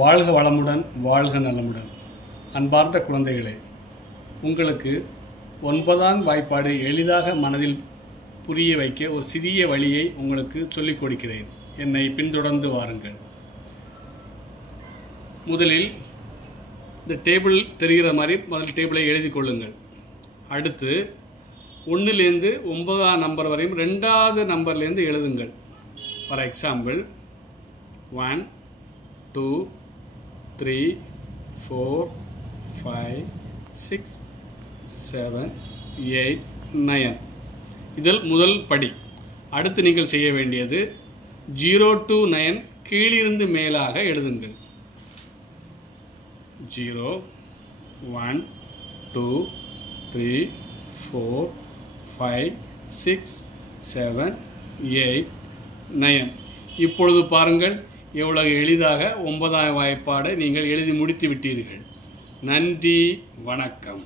வாழ்க வளமுடன், வாழ்க நலமுடன். அன்பார்ந்த குழந்தைகளே, உங்களுக்கு 9ஆம் வாய்ப்பாடு எளிதாக மனதில் புரிய வைக்க ஒரு சிறிய வழியை உங்களுக்கு சொல்லிக் கொடுக்கிறேன். என்னை பின்தொடர்ந்து வாருங்கள். முதலில் இந்த டேபிள் தெரிகிற மாதிரி முதல் டேபிளை எழுதி கொள்ளுங்கள். அடுத்து 1லேருந்து 9ஆம் நம்பர் வரையும் 2வது நம்பர்லேருந்து எழுதுங்கள். For example 1 2 3 4 5 6 7 8 9. இதில் முதல் படி. அடுத்து நீங்கள் செய்ய வேண்டியது 0 to 9 கீழிருந்து மேலாக எழுதுங்கள். 0 1 2 3 4 5 6 7 8 9. இப்பொழுது பாருங்கள், எவ்வளவு எளிதாக 9ஆம் வாய்ப்பாடை நீங்கள் எழுதி முடித்து விட்டீர்கள். நன்றி, வணக்கம்.